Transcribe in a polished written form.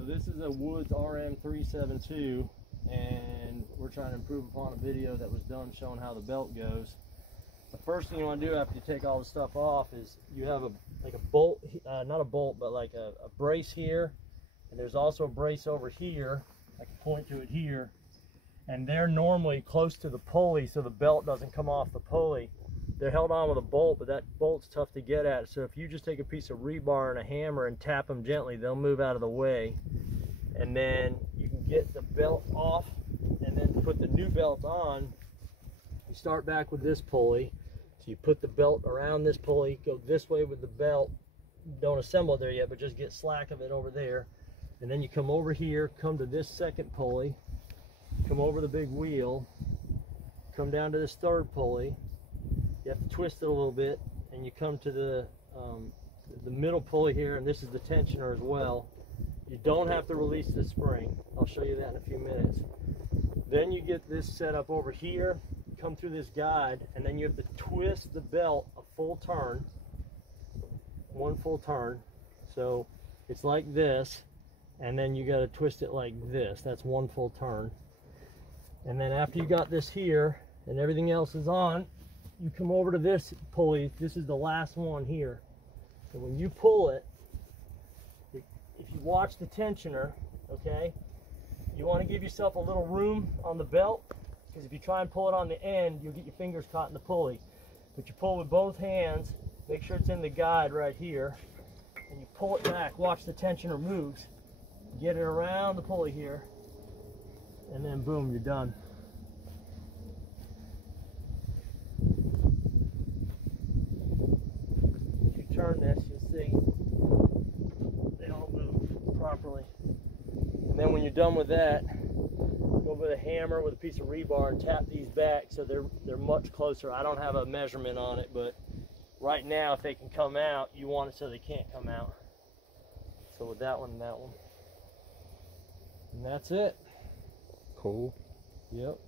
So this is a Woods RM372, and we're trying to improve upon a video that was done showing how the belt goes. The first thing you want to do after you take all the stuff off is you have a bolt, not a bolt, but like a brace here, and there's also a brace over here. I can point to it here, and they're normally close to the pulley so the belt doesn't come off the pulley. They're held on with a bolt, but that bolt's tough to get at. So if you just take a piece of rebar and a hammer and tap them gently, they'll move out of the way. And then you can get the belt off, and then to put the new belt on, you start back with this pulley. So you put the belt around this pulley, go this way with the belt. Don't assemble it there yet, but just get slack of it over there. And then you come over here, come to this second pulley, come over the big wheel, come down to this third pulley. You have to twist it a little bit, and you come to the middle pulley here, and this is the tensioner as well. You don't have to release the spring. I'll show you that in a few minutes. Then you get this set up over here, come through this guide, and then you have to twist the belt a full turn, one full turn. So it's like this, and then you got to twist it like this. That's one full turn. And then after you got this here and everything else is on, you come over to this pulley. This is the last one here. So when you pull it, if you watch the tensioner, okay, you want to give yourself a little room on the belt, because if you try and pull it on the end, you'll get your fingers caught in the pulley. But you pull with both hands, make sure it's in the guide right here, and you pull it back. Watch the tensioner moves. Get it around the pulley here, and then boom, you're done. Turn this, you'll see they all move properly. And then when you're done with that, go with a hammer with a piece of rebar and tap these back so they're much closer. I don't have a measurement on it, but right now if they can come out, you want it so they can't come out. So with that one and that one. And that's it. Cool. Yep.